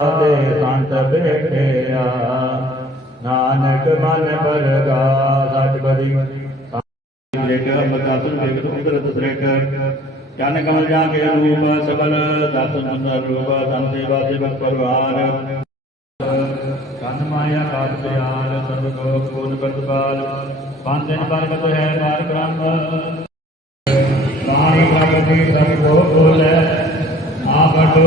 ਦੇ ਸੰਤ ਬੈਠਿਆ। ਨਾਨਕ ਮਨ ਪਰਗਾ ਸਚ ਬਦੀ ਲਿਖ ਬਤਾਸਨ ਵੇਖ ਤੁਮਗਰਤ ਸ੍ਰੇਟ ਚਨ ਕਮਲ ਜਾ ਕੇ ਰੂਪ ਸਬਲ ਦਸਨ ਸੁੰਦਰ ਰੂਪ ਤਨ ਸੇਵਾ ਸੇਵਕ ਪਰਵਾਰ। ਕੰਨ ਮਾਇਆ ਕਾਟ ਪਿਆਰ ਸਰਬ ਕੋ ਪੂਰਨ ਪ੍ਰਤਪਾਲ। ਪੰਜ ਦਿਨ ਬਰਕਤ ਹੈ ਬਾਰ ਬ੍ਰਹਮ। ਬਾਣੀ ਪ੍ਰਗਤੀ ਸਭ ਕੋ ਬੋਲੇ। ਆਪਟ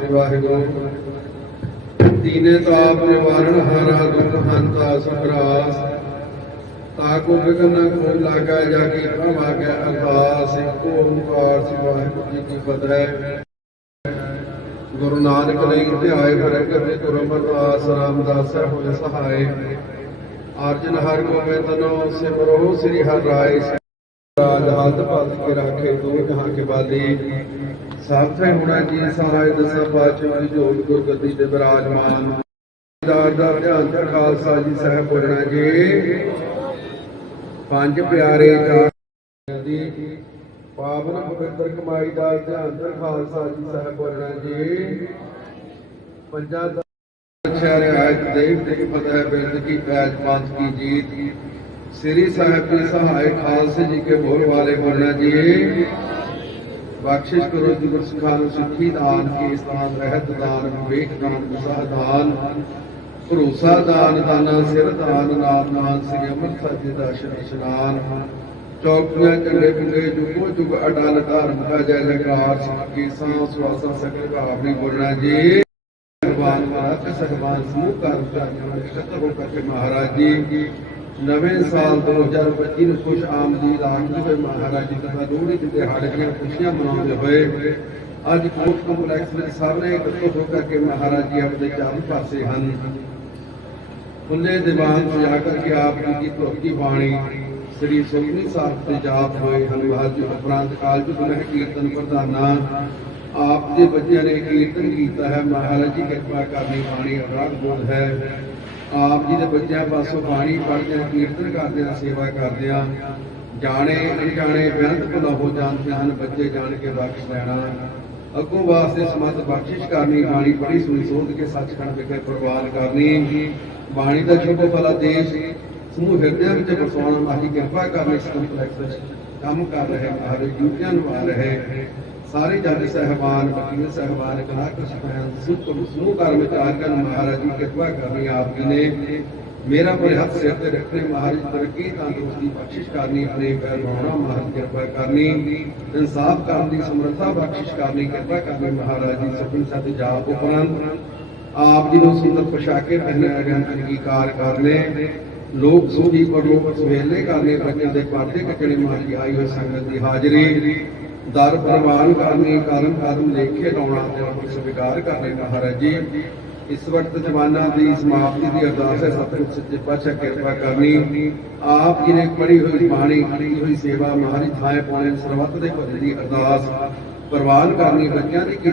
ਸ੍ਰੀ ਵਾਹਿਗੁਰੂ। ਦੀਨੇ ਤਾਪ ਨਿਵਾਰਣ ਹਾਰਾ ਦੁਖ ਹੰਤਾ ਸੰਗਰਾਸ। ਤਾਕੋ ਵਿਗਨ ਕੋ ਲਾਗਾ ਜਾ ਕੀ ਭਵਾ ਕੇ ਅਰਦਾਸ। ਇੱਕ ਓੰਕਾਰ ਸ੍ਰੀ ਵਾਹਿਗੁਰੂ ਜੀ ਕੀ ਫਤਿਹ। ਗੁਰੂ ਨਾਨਕ ਨੇ ਧਿਆਏ ਬਰਕਤ ਗੁਰੂ ਅਰਦਾਸ ਰਾਮਦਾਸ ਹੋਏ ਸਹਾਏ। ਅਰਜਨ ਹਰਿ ਗੋਬਿੰਦਨੋ ਸਿਮਰੋ ਸ੍ਰੀ ਹਰਿ ਰਾਏ। ਰਾਜ ਹਾਲਤ ਪਾਤ ਕੇ ਰਾਖੇ ਦੋ ਜਹਾਂ ਕੇ ਬਾਲੀ। ਸਾਥੈ ਹੋਣਾ ਜੀ ਸਹਾਇ ਦਸਾਂ ਪਾਚੋ ਜੋੜ ਗੁਰਗੱਦੀ ਤੇ ਬਿਰਾਜਮਾਨ ਦਾਰ ਦਾ ਧਿਆਨ ਖਾਲਸਾ ਜੀ ਸਾਹਿਬ ਬੋਲਣਾ ਜੀ ਪੰਜ ਪਿਆਰੇ ਚਾਰ ਦੀ ਪਾਵਨ ਪਵਿੱਤਰ ਕਮਾਈ ਦਾ ਧਿਆਨ ਖਾਲਸਾ ਜੀ ਸਾਹਿਬ ਬੋਲਣਾ ਜੀ ਪੰਜਾਂ ਦਾ ਅੱਛਾ ਰਿਆਇਤ ਦੇਵ ਤੇ ਫਤਿਹ ਬਿਰਦ ਕੀ ਪੈਜ ਪੰਜ ਕੀ ਜੀਤ। ਸ੍ਰੀ ਸਾਹਿਬ ਦੀ ਸਹਾਇ ਖਾਲਸੇ ਜੀ ਕੇ ਬੋਲ ਵਾਲੇ ਬੋਲਣਾ ਜੀ ਬਖਸ਼ਿਸ਼ ਕਰੋ ਜੀ ਗੁਰਸਿੱਖਾਂ ਨੂੰ ਸਿੱਖੀ ਦਾਨ ਕੇ ਸਥਾਨ ਰਹਿਤ ਦਾਨ ਵਿਵੇਕ ਦਾਨ ਵਿਸਾਹ ਦਾਨ ਭਰੋਸਾ ਦਾਨ ਦਾਨਾ ਸਿਰ ਦਾਨ ਨਾਮ ਨਾਮ ਸ੍ਰੀ ਅੰਮ੍ਰਿਤਸਰ ਜੀ ਦਾ ਸ਼ਰਨ ਇਸ਼ਨਾਨ ਚੌਕੀਆਂ ਝੰਡੇ ਪੁੰਗੇ ਜੁਗੋ ਜੁਗ ਅਡਾਲ ਧਾਰਮ ਦਾ ਜੈ ਜੈਕਾਰ ਸਿੱਖੀ ਸਾਂ ਸੁਆਸਾ ਸਕਲ ਭਾਵਨੀ ਬੋਲਣਾ ਜੀ ਭਗਵਾਨ ਮਹਾਰਾਜ ਸਗਵਾਨ ਸਮੂਹ ਕਰ ਕਰਨਾ ਇਕੱਤਰ ਨਵੇਂ ਸਾਲ 2025 ਨੂੰ ਖੁਸ਼ ਆਮਦੀਦ ਆਖਦੇ ਹੋਏ ਮਹਾਰਾਜ ਜੀ ਦਾ ਲੋਹੜੀ ਦੇ ਦਿਹਾੜੇ ਦੀਆਂ ਖੁਸ਼ੀਆਂ ਮਨਾਉਂਦੇ ਹੋਏ ਅੱਜ ਕੋਟ ਕੰਪਲੈਕਸ ਵਿੱਚ ਸਾਹਮਣੇ ਇਕੱਠੇ ਹੋ ਕਰਕੇ ਮਹਾਰਾਜ ਜੀ ਆਪਣੇ ਚਾਰ ਪਾਸੇ ਹਨ। ਖੁੱਲੇ ਦੀਵਾਨ ਸਜਾ ਕਰਕੇ ਆਪ ਜੀ ਦੀ ਧੁਰ ਬਾਣੀ ਸ੍ਰੀ ਸੁਖਮਨੀ ਸਾਹਿਬ ਤੇ ਜਾਪ ਹੋਏ ਹਨ। ਮਹਾਰਾਜ ਜੀ ਉਪਰੰਤ ਕਾਲਜ ਗੁਨਹ ਕੀਰਤਨ ਪ੍ਰਧਾਨਾ, ਆਪ ਦੇ ਬੱਚਿਆਂ ਨੇ ਕੀਰਤਨ ਕੀਤਾ ਹੈ। ਮਹਾਰਾਜ ਜੀ ਕਿਰਪਾ ਕਰਨੀ ਬਾਣੀ ਅਰਾਧ ਬੋਲ ਹੈ। ਆਪ ਜੀ ਦੇ ਬੱਚਿਆਂ ਪਾਸੋਂ ਬਾਣੀ ਪੜ੍ਹਦੇ ਕੀਰਤਨ ਕਰਦੇ ਆ ਸੇਵਾ ਕਰਦੇ ਆ। ਜਾਣੇ, ਅਣਜਾਣੇ ਬੇਅੰਤ ਭੁਲਾ ਹੋ ਜਾਂਦੇ ਹਨ, ਬੱਚੇ ਜਾਣ ਕੇ ਬਖਸ਼ ਲੈਣਾ। ਅੱਗੋਂ ਵਾਸਤੇ ਸਮਤ ਬਖਸ਼ਿਸ਼ ਕਰਨੀ, ਬਾਣੀ ਪੜ੍ਹੀ, ਸੁਣੀ, ਸੋਧ ਕੇ ਸੱਚਖੰਡ ਵਿਖੇ ਪ੍ਰਵਾਨ ਕਰਨੀ। ਬਾਣੀ ਦਾ ਛੋਟੋ ਭਲਾ ਦੇਸ਼, ਸਮੂਹ ਹਿਰਦਿਆਂ ਵਿੱਚ ਵਸਾਉਣ ਮਾਹੀ ਕਿਰਪਾ ਕਰਨੀ ਇਸ ਕੰਪਲੈਕਸ ਵਿੱਚ। ਕੰਮ ਕਰ ਰਹੇ ਮਹਾਰਾਜ ਡਿਊਟੀਆਂ ਨਿਭਾ ਰਹੇ ਸਾਰੇ ਜੱਜ ਸਹਿਬਾਨ, ਵਕੀਲ ਸਹਿਬਾਨ, ਕਲਾਕਾਰ ਸਹਿਬਾਨ, ਸੁਖ ਸਮੂਹ ਕਰਮਚਾਰੀਆਂ ਨੂੰ ਮਹਾਰਾਜ ਜੀ ਕਿਰਪਾ ਕਰਨੀ ਆਪ ਜੀ ਨੇ। ਮੇਰਾ ਆਪਣੇ ਹੱਥ ਸਿਰ ਤੇ ਰੱਖਣੇ ਮਹਾਰਾਜ ਤਰੱਕੀ ਤੰਦਰੁਸਤੀ ਬਖਸ਼ਿਸ਼ ਕਰਨੀ, ਆਪਣੇ ਪੈਰ ਲਾਉਣਾ ਮਹਾਰਾਜ ਕਿਰਪਾ ਕਰਨੀ। ਇਨਸਾਫ ਕਰਨ ਦੀ ਸਮਰੱਥਾ ਬਖਸ਼ਿਸ਼ ਕਰਨੀ, ਕਿਰਪਾ ਕਰਨੀ ਮਹਾਰਾਜ ਜੀ ਸੁਖਨ ਸਤ ਜਾਪ ਉਪਰੰਤ। ਆਪ ਜੀ ਨੂੰ ਸੁੰਦਰ ਪੋਸ਼ਾਕੇ ਪਹਿਨਾਇਆ ਗਿਆ ਅੰਗੀਕਾਰ ਕਰਨੇ ਲੋਕ ਸੁਖੀ ਪਰ ਲੋਕ ਕਰਨੇ, ਬੱਚਿਆਂ ਦੇ ਪਰਦੇ ਕੱਟਣੇ ਮਹਾਰਾਜ ਆਈ ਹੋਈ ਸੰਗਤ ਦੀ ਹਾਜ਼ਰੀ। ਦਰ ਪ੍ਰਵਾਨ ਕਰਨੀ, ਕਰਮ ਕਰਮ ਲੇਖੇ ਲਾਉਣਾ, ਤੇ ਰੱਬ ਸਵੀਕਾਰ ਕਰਨੇ ਮਹਾਰਾਜ ਜੀ। ਇਸ ਵਕਤ ਜਵਾਨਾਂ ਦੀ ਸਮਾਪਤੀ ਦੀ ਅਰਦਾਸ ਹੈ, ਸਤਿਗੁਰ ਸੱਚੇ ਪਾਤਸ਼ਾਹ ਕਿਰਪਾ ਕਰਨੀ। ਆਪ ਜੀ ਨੇ ਪੜੀ ਹੋਈ ਬਾਣੀ, ਕੀਤੀ ਹੋਈ ਸੇਵਾ ਮਹਾਰੀ ਥਾਏ ਪਾਉਣੇ, ਸਰਬੱਤ ਦੇ ਭਲੇ ਦੀ ਅਰਦਾਸ, ਪ੍ਰਵਾਨ ਕਰਨੀ, ਬੱਚਿਆਂ ਦੀ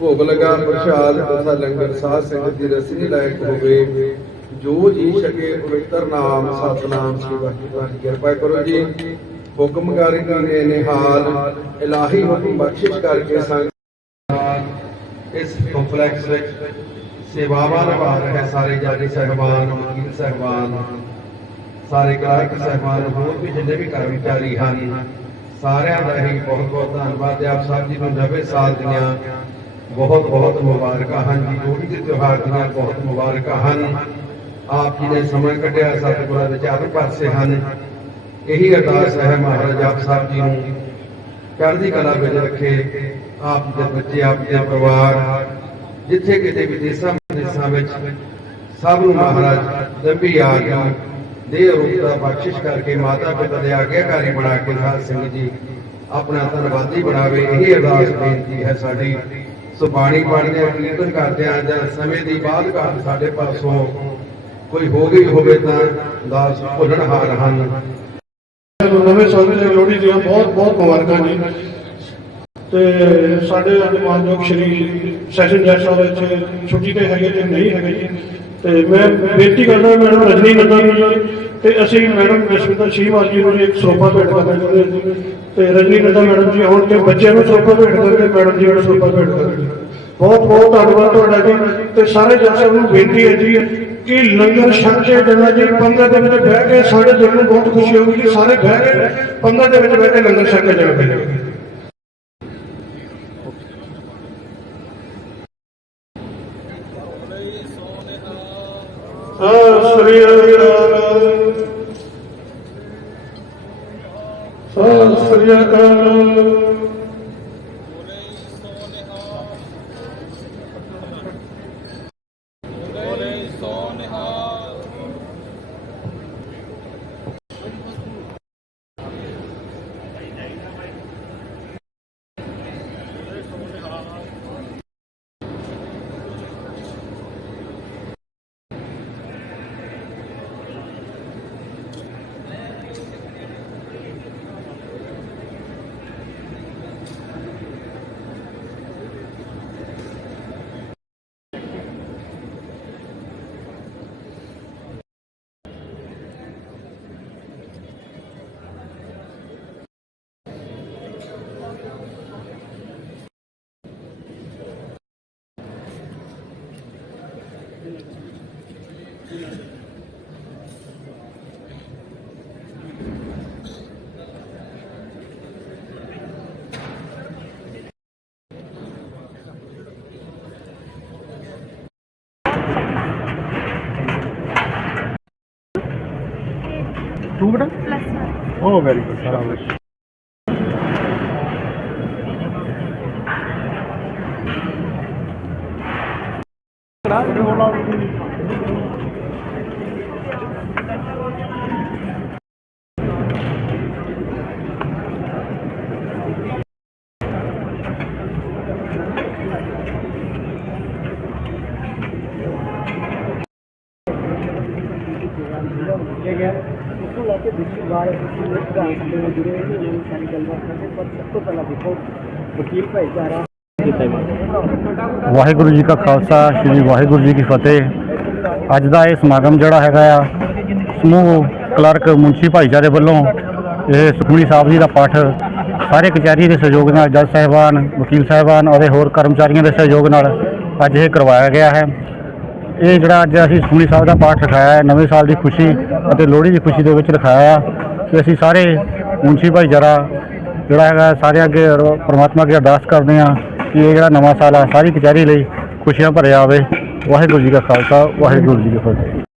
ਭੋਗ ਲਗਾ ਪ੍ਰਸ਼ਾਦ, ਤਥਾ ਲੰਗਰ ਸਾਧ ਸੰਗਤ ਦੀ ਰਸਨੀ ਲਾਇਕ ਹੋਵੇ। ਜੋ ਜੀ ਛਕੇ ਪਵਿੱਤਰ ਨਾਮ, ਸਤਨਾਮ ਸ੍ਰੀ ਵਾਹਿਗੁਰੂ ਜੀ ਕਿਰਪਾ ਕਰੋ ਜੀ। ਹੁਕਮ ਕਰਕੇ ਨੇ ਨਿਹਾਲ, ਇਲਾਹੀ ਹੁਕਮ ਬਖਸ਼ਿਸ਼ ਕਰਕੇ ਸੰਗ ਇਸ ਕੰਪਲੈਕਸ ਵਿੱਚ ਸੇਵਾਵਾਂ ਨਿਭਾ ਰਹੇ ਸਾਰੇ ਜਾਜੀ ਸਹਿਬਾਨ, ਵਕੀਲ ਸਹਿਬਾਨ, ਸਾਰੇ ਗ੍ਰਾਹਕ ਸਹਿਬਾਨ, ਹੋਰ ਵੀ ਜਿੰਨੇ ਵੀ ਕਰਮਚਾਰੀ ਹਨ, ਸਾਰਿਆਂ ਦਾ ਹੀ ਬਹੁਤ ਬਹੁਤ ਧੰਨਵਾਦ। ਹੈ ਆਪ ਸਭ ਜੀ ਨੂੰ ਨਵੇਂ ਸਾਲ ਦੀਆਂ ਬਹੁਤ ਬਹੁਤ ਮੁਬਾਰਕਾਂ ਹਨ ਜੀ। ਲੋਹੜੀ ਦੇ ਤਿਉਹਾਰ ਦੀਆਂ ਬਹੁਤ ਮੁਬਾਰਕਾਂ ਹਨ। ਆਪ ਜੀ ਨੇ ਸਮਾਂ ਕੱਢਿਆ ਸਤਿਗੁਰਾਂ ਦੇ ਚਾਰ ਪਾਸੇ ਹਨ। ਇਹੀ ਅਰਦਾਸ ਹੈ ਮਹਾਰਾਜ, ਆਪ ਸਾਹਿਬ ਜੀ ਨੂੰ। ਚੜ੍ਹਦੀ ਕਲਾ ਵਿੱਚ ਰੱਖੇ ਆਪ ਦੇ ਬੱਚੇ, ਆਪ ਦੇ ਪਰਿਵਾਰ। ਜਿੱਥੇ ਕਿਤੇ ਵੀ ਦੇਸਾਂ ਵਿਦੇਸਾਂ ਵਿੱਚ ਸਭ ਨੂੰ ਮਹਾਰਾਜ ਲੰਬੀ ਆਯੂ ਦੇ ਰੂਪ ਦਾ ਬਖਸ਼ਿਸ਼ ਕਰਕੇ ਮਾਤਾ ਪਿਤਾ ਦੇ ਆਗਿਆਕਾਰੀ ਬਣਾ ਕੇ ਸਾਧ ਸਿੰਘ ਜੀ ਆਪਣਾ ਧੰਨਵਾਦੀ ਬਣਾਵੇ, ਇਹ ਅਰਦਾਸ ਬੇਨਤੀ ਹੈ ਸਾਡੀ। ਸੋ ਬਾਣੀ ਪੜ੍ਹਦੇ ਆ ਕੀਰਤਨ ਕਰਦੇ ਆ ਜਾਂ ਸਮੇਂ ਦੀ ਬਾਅਦ ਘਾਟ ਸਾਡੇ ਪਾਸੋਂ ਕੋਈ ਹੋ ਗਈ ਹੋਵੇ ਤਾਂ ਦਾਸ ਭੁੱਲਣਹਾਰ ਹਨ। ਨਵੇਂ ਸਾਲ ਦੀ ਲੋਹੜੀ ਦੀਆਂ ਬਹੁਤ ਬਹੁਤ ਮੁਬਾਰਕਾਂ ਜੀ। ਤੇ ਸਾਡੇ ਅੱਜ ਮਾਨਯੋਗ ਸ਼੍ਰੀ ਸੈਸ਼ਨ ਜੱਜ ਸਾਹਿਬ ਇੱਥੇ ਛੁੱਟੀ ਤੇ ਹੈਗੇ ਤੇ ਨਹੀਂ ਹੈਗੇ ਜੀ। ਤੇ ਮੈਂ ਬੇਨਤੀ ਕਰਦਾ ਮੈਡਮ ਰਜਨੀ ਨੰਦਾ ਜੀ ਤੇ ਅਸੀਂ ਮੈਡਮ ਜਸਵਿੰਦਰ ਸ਼ੀਵਾਲ ਜੀ ਨੂੰ ਇੱਕ ਸੋਫਾ ਭੇਟ ਕਰਨਾ ਚਾਹੁੰਦੇ ਹਾਂ ਤੇ ਰਜਨੀ ਨੰਦਾ ਮੈਡਮ ਜੀ ਆਉਣ ਤੇ ਬੱਚਿਆਂ ਨੂੰ ਸੋਫਾ ਭੇਟ ਕਰਕੇ ਮੈਡਮ ਜੀ ਨੂੰ ਸੋਫਾ ਭੇਟ ਕਰਕੇ ਬਹੁਤ ਬਹੁਤ ਧੰਨਵਾਦ ਤੁਹਾਡਾ ਜੀ। ਤੇ ਸਾਰੇ ਜੱਜ ਨੂੰ ਬੇਨਤੀ ਹੈ ਜੀ ਕਿ ਲੰਗਰ ਛਕ ਕੇ ਦੇਣਾ ਜੀ ਪੰਗਤ ਦੇ ਵਿੱਚ ਬਹਿ ਕੇ ਸਾਡੇ ਦਿਲ ਨੂੰ ਬਹੁਤ ਖੁਸ਼ੀ ਹੋਊਗੀ ਕਿ ਸਾਰੇ ਬਹਿ ਕੇ ਪੰਗਤ ਦੇ ਵਿੱਚ ਬਹਿ ਕੇ ਲੰਗਰ ਛਕ ਕੇ ਜਾਣਗੇ ਸ੍ਰੀ ਅਕਾਲ। ਸ੍ਰੀ ਅਕਾਲ। all very good travels. Yeah, yeah. ਤੋਂ ਲੈ ਕੇ ਦੂਜੀ ਵਾਰ ਇਸ ਗੱਲ ਤੇ ਜੁੜੇ ਹੋਏ ਹੋ, ਜਿਹੜੀ ਸਾਡੀ ਗੱਲਬਾਤ ਕਰਦੇ ਪਰ ਸਭ ਤੋਂ ਪਹਿਲਾਂ ਦੇਖੋ, ਵਕੀਲ ਭਾਈਚਾਰਾ ਵਾਹਿਗੁਰੂ ਜੀ ਕਾ ਖਾਲਸਾ, ਸ੍ਰੀ ਵਾਹਿਗੁਰੂ ਜੀ ਕੀ ਫਤਿਹ। ਅੱਜ ਦਾ ਇਹ ਸਮਾਗਮ ਜਿਹੜਾ ਹੈਗਾ ਆ, ਸਮੂਹ ਕਲਰਕ ਮੁੰਸ਼ੀ ਭਾਈਚਾਰੇ ਵੱਲੋਂ ਇਹ ਸੁਖਮਨੀ ਸਾਹਿਬ ਜੀ ਦਾ ਪਾਠ ਸਾਰੇ ਕਚਹਿਰੀ ਦੇ ਸਹਿਯੋਗ ਨਾਲ, ਜੱਜ ਸਾਹਿਬਾਨ, ਵਕੀਲ ਸਾਹਿਬਾਨ ਅਤੇ ਹੋਰ ਕਰਮਚਾਰੀਆਂ ਦੇ ਸਹਿਯੋਗ ਨਾਲ ਅੱਜ ਇਹ ਕਰਵਾਇਆ ਗਿਆ ਹੈ। ਇਹ ਜਿਹੜਾ ਅੱਜ ਅਸੀਂ ਸੁਖਮਨੀ ਸਾਹਿਬ ਦਾ ਪਾਠ ਰਖਾਇਆ ਹੈ, ਨਵੇਂ ਸਾਲ ਦੀ ਖੁਸ਼ੀ ਅਤੇ ਲੋਹੜੀ ਦੀ ਖੁਸ਼ੀ ਦੇ ਵਿੱਚ ਰਖਾਇਆ ਆ ਕਿ ਅਸੀਂ ਸਾਰੇ ਮੁਨਸ਼ੀ ਭਾਈਚਾਰਾ ਜਿਹੜਾ ਹੈਗਾ ਸਾਰਿਆਂ ਅੱਗੇ ਅਰ- ਪ੍ਰਮਾਤਮਾ ਅੱਗੇ ਅਰਦਾਸ ਕਰਦੇ ਹਾਂ ਕਿ ਇਹ ਜਿਹੜਾ ਨਵਾਂ ਸਾਲ ਆ ਸਾਰੀ ਕਚਹਿਰੀ ਲਈ ਖੁਸ਼ੀਆਂ ਭਰਿਆ ਆਵੇ। ਵਾਹਿਗੁਰੂ ਜੀ ਕਾ ਖਾਲਸਾ, ਵਾਹਿਗੁਰੂ ਜੀ ਕੀ ਫਤਿਹ।